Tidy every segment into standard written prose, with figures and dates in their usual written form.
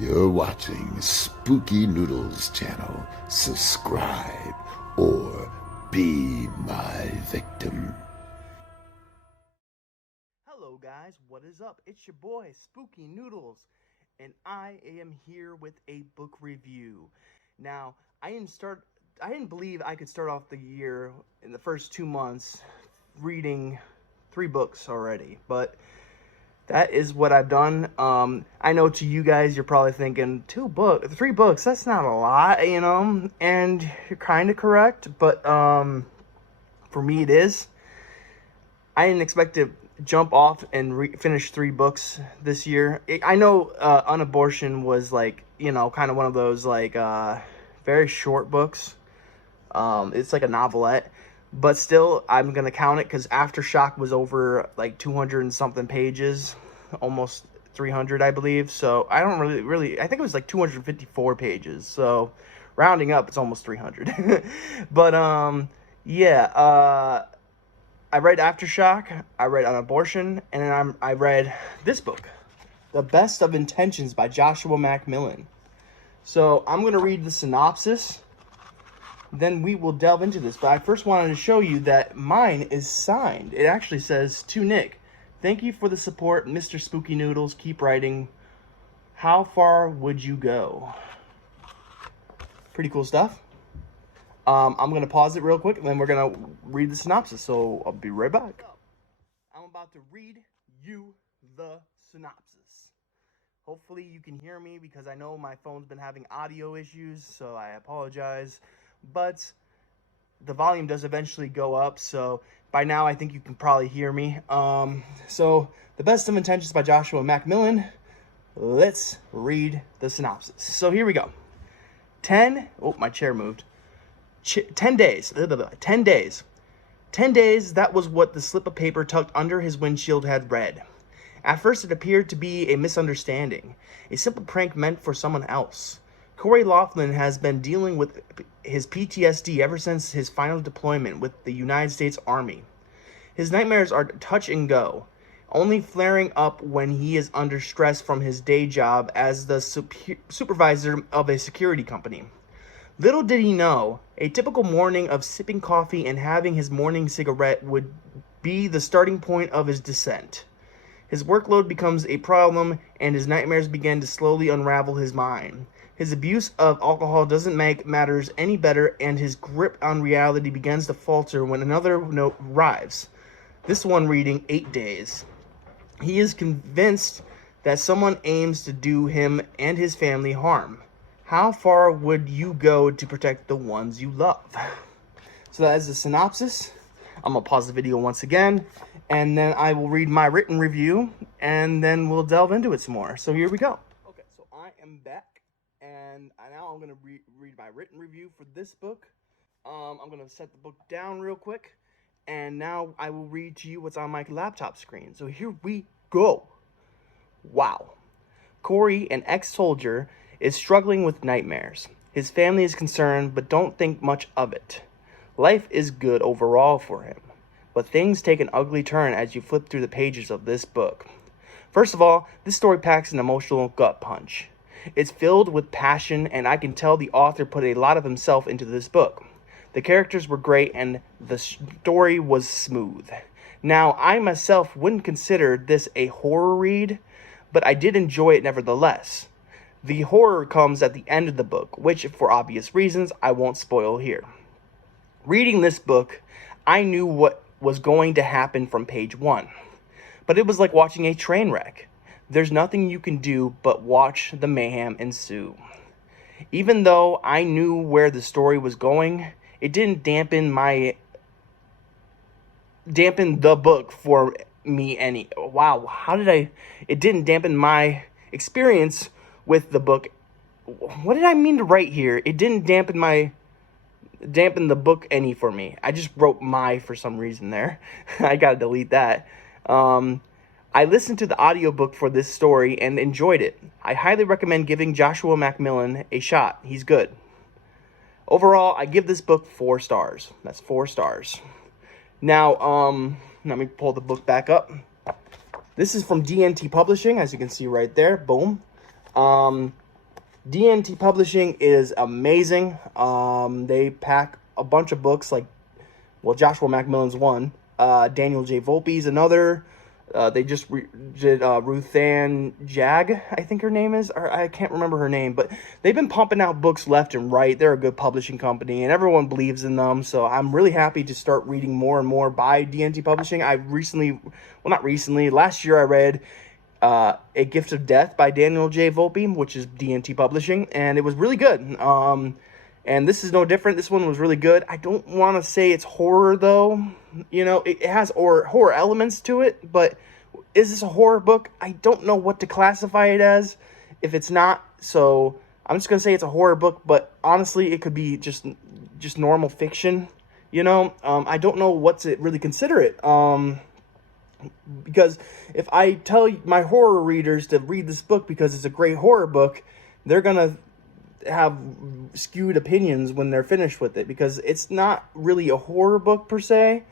You're watching Spooky Noodles channel. Subscribe or be my victim. Hello guys, what is up? It's your boy Spooky Noodles, and I am here with a book review. Now, I didn't believe I could start off the year in the first 2 months reading 3 books already, but that is what I've done. I know to you guys, you're probably thinking, 3 books, that's not a lot, and you're kind of correct, but for me it is. I didn't expect to jump off and finish 3 books this year. I know Unabortion was like, kind of one of those like very short books. It's like a novelette. But still, I'm going to count it because Aftershock was over like 200 and something pages, almost 300, I believe. So I don't really, I think it was like 254 pages. So rounding up, it's almost 300. But yeah, I read Aftershock, I read Unabortion, and then I read this book, The Best of Intentions by Joshua MacMillan. So I'm going to read the synopsis. Then we will delve into this. But I first wanted to show you that mine is signed. It actually says, "To Nick, thank you for the support, Mr. Spooky Noodles. Keep writing. How far would you go?" Pretty cool stuff. I'm going to pause it real quick, and then we're going to read the synopsis. So I'll be right back. I'm about to read you the synopsis. Hopefully you can hear me because I know my phone's been having audio issues, so I apologize. But the volume does eventually go up, so by now I think you can probably hear me. So, The Best of Intentions by Joshua MacMillan. Let's read the synopsis. So here we go. 10 days. 10 days. 10 days, that was what the slip of paper tucked under his windshield had read. At first it appeared to be a misunderstanding, a simple prank meant for someone else. Corey Laughlin has been dealing with his PTSD ever since his final deployment with the United States Army. His nightmares are touch and go, only flaring up when he is under stress from his day job as the supervisor of a security company. Little did he know, a typical morning of sipping coffee and having his morning cigarette would be the starting point of his descent. His workload becomes a problem, and his nightmares begin to slowly unravel his mind. His abuse of alcohol doesn't make matters any better, and his grip on reality begins to falter when another note arrives. This one reading 8 days. He is convinced that someone aims to do him and his family harm. How far would you go to protect the ones you love? So that is the synopsis. I'm going to pause the video once again, and then I will read my written review, and then we'll delve into it some more. So here we go. Okay, so I am back. And now I'm going to read my written review for this book. I'm going to set the book down real quick. And now I will read to you what's on my laptop screen. So here we go. Wow. Corey, an ex-soldier, is struggling with nightmares. His family is concerned, but don't think much of it. Life is good overall for him. But things take an ugly turn as you flip through the pages of this book. First of all, this story packs an emotional gut punch. It's filled with passion, and I can tell the author put a lot of himself into this book. The characters were great, and the story was smooth. Now, I myself wouldn't consider this a horror read, but I did enjoy it nevertheless. The horror comes at the end of the book, which, for obvious reasons, I won't spoil here. Reading this book, I knew what was going to happen from page 1, but it was like watching a train wreck. There's nothing you can do but watch the mayhem ensue. Even though I knew where the story was going, it didn't dampen the book for me any. Wow, it didn't dampen my experience with the book. What did I mean to write here? It didn't dampen the book any for me. I just wrote my for some reason there. I gotta delete that. I listened to the audiobook for this story and enjoyed it. I highly recommend giving Joshua MacMillan a shot. He's good. Overall, I give this book 4 stars. That's 4 stars. Now, let me pull the book back up. This is from DNT Publishing, as you can see right there. Boom. DNT Publishing is amazing. They pack a bunch of books like, well, Joshua MacMillan's one. Daniel J. Volpe's another. They just did Ruth Ann Jag, I think her name is, or I can't remember her name, but they've been pumping out books left and right. They're a good publishing company, and everyone believes in them, so I'm really happy to start reading more and more by DNT Publishing. Last year I read A Gift of Death by Daniel J. Volpe, which is DNT Publishing, and it was really good. And this is no different. This one was really good. I don't want to say it's horror, though. You know, it has horror elements to it, but is this a horror book? I don't know what to classify it as if it's not. So I'm just going to say it's a horror book, but honestly, it could be just normal fiction. You know, I don't know what to really consider it. Because if I tell my horror readers to read this book because it's a great horror book, they're going to have skewed opinions when they're finished with it, because it's not really a horror book per se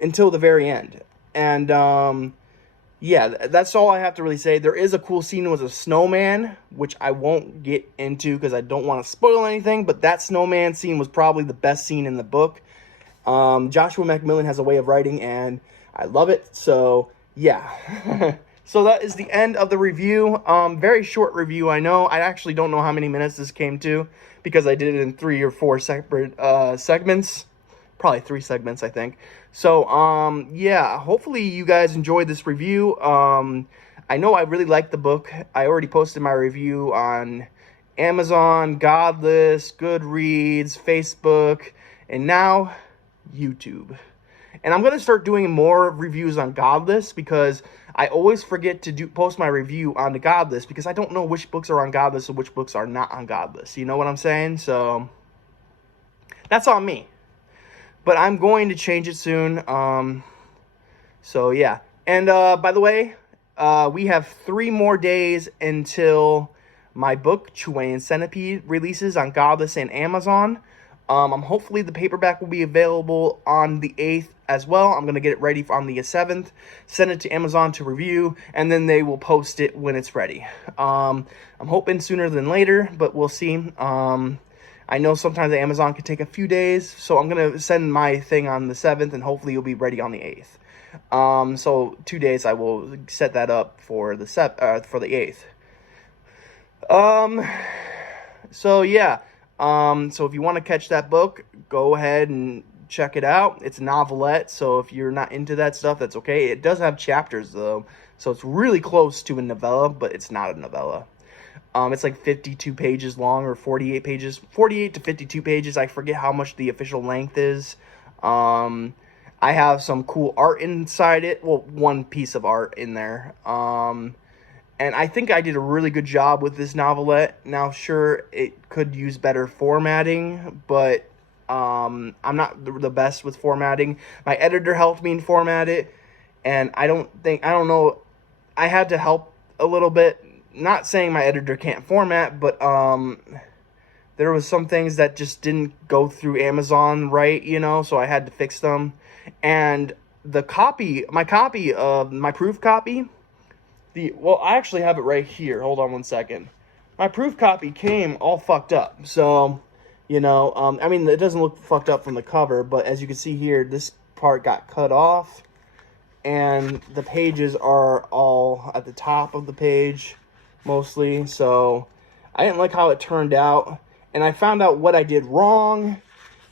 until the very end. And yeah, that's all I have to really say. There is a cool scene with a snowman, which I won't get into because I don't want to spoil anything, but that snowman scene was probably the best scene in the book. Joshua MacMillan has a way of writing, and I love it. So yeah. So that is the end of the review. Very short review, I know. I actually don't know how many minutes this came to because I did it in 3 or 4 separate segments. Probably 3 segments, I think. So, yeah, hopefully you guys enjoyed this review. I know I really liked the book. I already posted my review on Amazon, Godless, Goodreads, Facebook, and now YouTube. And I'm going to start doing more reviews on Godless because I always forget to post my review on the Godless because I don't know which books are on Godless and which books are not on Godless. You know what I'm saying? So that's on me. But I'm going to change it soon. So yeah. And by the way, we have 3 more days until my book, Chilean Centipede, releases on Godless and Amazon. Hopefully the paperback will be available on the 8th as well. I'm going to get it ready on the 7th, send it to Amazon to review, and then they will post it when it's ready. I'm hoping sooner than later, but we'll see. I know sometimes Amazon can take a few days, so I'm going to send my thing on the 7th, and hopefully it'll be ready on the 8th. So 2 days I will set that up for the 8th. So yeah. So if you want to catch that book, go ahead and check it out. It's a novelette, so if you're not into that stuff, that's okay. It does have chapters, though, so it's really close to a novella, but it's not a novella. It's like 52 pages long, or 48 pages, 48 to 52 pages. I forget how much the official length is. I have some cool art inside it. Well, one piece of art in there. And I think I did a really good job with this novelette. Now, sure, it could use better formatting, but I'm not the best with formatting. My editor helped me format it, and I don't know, I had to help a little bit. Not saying my editor can't format, but there was some things that just didn't go through Amazon right, you know, so I had to fix them. And my proof copy, I actually have it right here. Hold on one second. My proof copy came all fucked up. So, you know, I mean, it doesn't look fucked up from the cover, but as you can see here, this part got cut off, and the pages are all at the top of the page, mostly. So, I didn't like how it turned out, and I found out what I did wrong,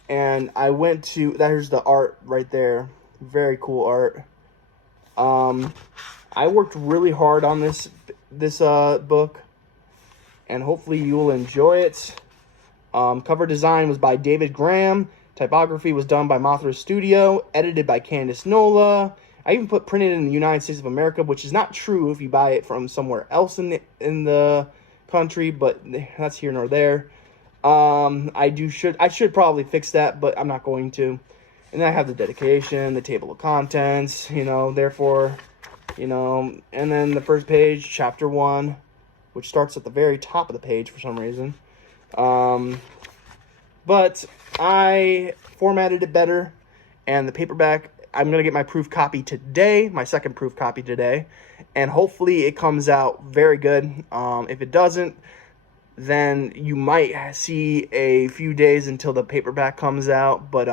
and I went to, there's the art right there. Very cool art. I worked really hard on this book, and hopefully you'll enjoy it. Cover design was by David Graham. Typography was done by Mothra Studio. Edited by Candice Nola. I even put printed in the United States of America, which is not true if you buy it from somewhere else in the country, but that's here nor there. I should probably fix that, but I'm not going to. And then I have the dedication, the table of contents, you know, therefore, you know, and then the first page, chapter 1, which starts at the very top of the page for some reason. But I formatted it better, and the paperback, I'm going to get my proof copy today, my second proof copy today, and hopefully it comes out very good. If it doesn't, then you might see a few days until the paperback comes out. But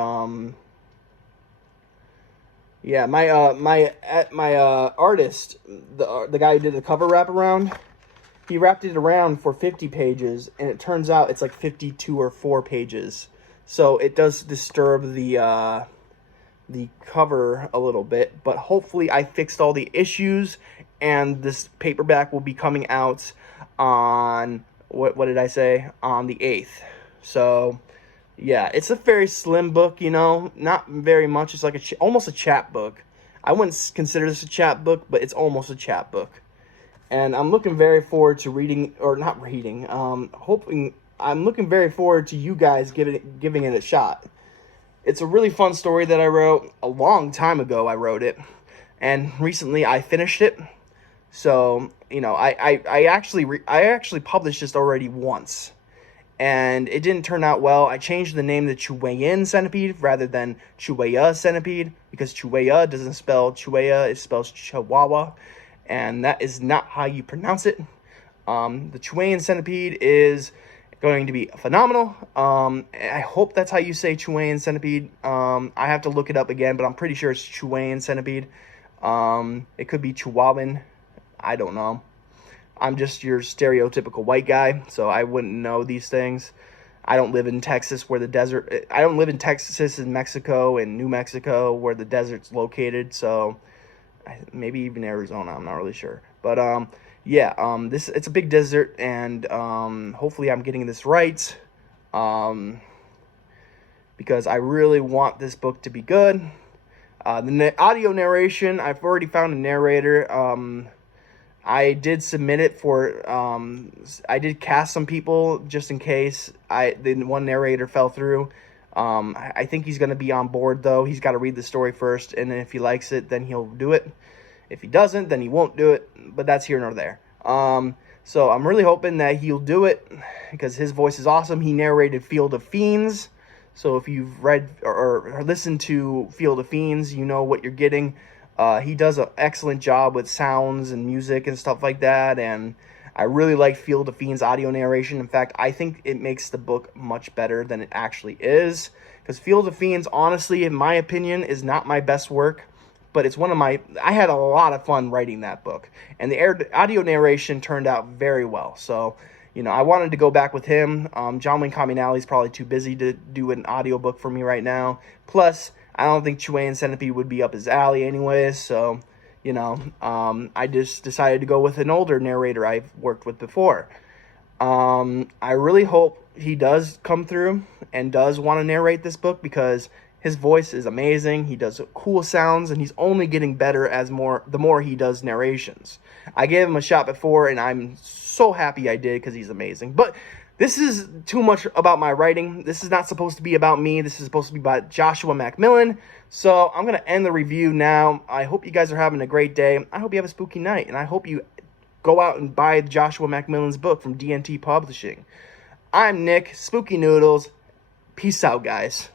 yeah, my artist, the guy who did the cover wraparound, he wrapped it around for 50 pages, and it turns out it's like 52 or 4 pages. So it does disturb the cover a little bit, but hopefully I fixed all the issues, and this paperback will be coming out on, what did I say? On the 8th. So yeah, it's a very slim book, you know, not very much. It's like almost a chap book. I wouldn't consider this a chap book, but it's almost a chap book. And I'm looking very forward to reading, or not reading, I'm looking very forward to you guys giving it a shot. It's a really fun story that I wrote. A long time ago I wrote it, and recently I finished it. So, you know, I actually published this already once, and it didn't turn out well. I changed the name to Chihuahuan Centipede rather than Chihuahua Centipede, because Chihuahua doesn't spell Chihuahua, it spells Chihuahua, and that is not how you pronounce it. The Chihuahuan Centipede is going to be phenomenal. I hope that's how you say Chihuahuan Centipede. I have to look it up again, but I'm pretty sure it's Chihuahuan Centipede. It could be Chihuahuan. I don't know. I'm just your stereotypical white guy, so I wouldn't know these things. I don't live in Texas where the desert... I don't live in Texas and Mexico and New Mexico where the desert's located, so maybe even Arizona, I'm not really sure. But yeah, it's a big desert, and hopefully I'm getting this right, because I really want this book to be good. The audio narration, I've already found a narrator. I did submit it for, I did cast some people just in case the one narrator fell through. I think he's going to be on board, though. He's got to read the story first, and then if he likes it, then he'll do it. If he doesn't, then he won't do it, but that's here nor there. So I'm really hoping that he'll do it, because his voice is awesome. He narrated Field of Fiends, so if you've read or listened to Field of Fiends, you know what you're getting. He does an excellent job with sounds and music and stuff like that, and I really like Field of Fiends audio narration. In fact, I think it makes the book much better than it actually is, because Field of Fiends, honestly, in my opinion, is not my best work, but it's one of my... I had a lot of fun writing that book, and the audio narration turned out very well, so... You know, I wanted to go back with him. John Wayne Cominelli is probably too busy to do an audiobook for me right now. Plus, I don't think Chihuahuan Centipede would be up his alley anyways. So, you know, I just decided to go with an older narrator I've worked with before. I really hope he does come through and does want to narrate this book, because his voice is amazing. He does cool sounds, and he's only getting better the more he does narrations. I gave him a shot before, and I'm so happy I did, because he's amazing. But this is too much about my writing. This is not supposed to be about me. This is supposed to be about Joshua MacMillan. So I'm going to end the review now. I hope you guys are having a great day. I hope you have a spooky night, and I hope you go out and buy Joshua MacMillan's book from DNT Publishing. I'm Nick, Spooky Noodles. Peace out, guys.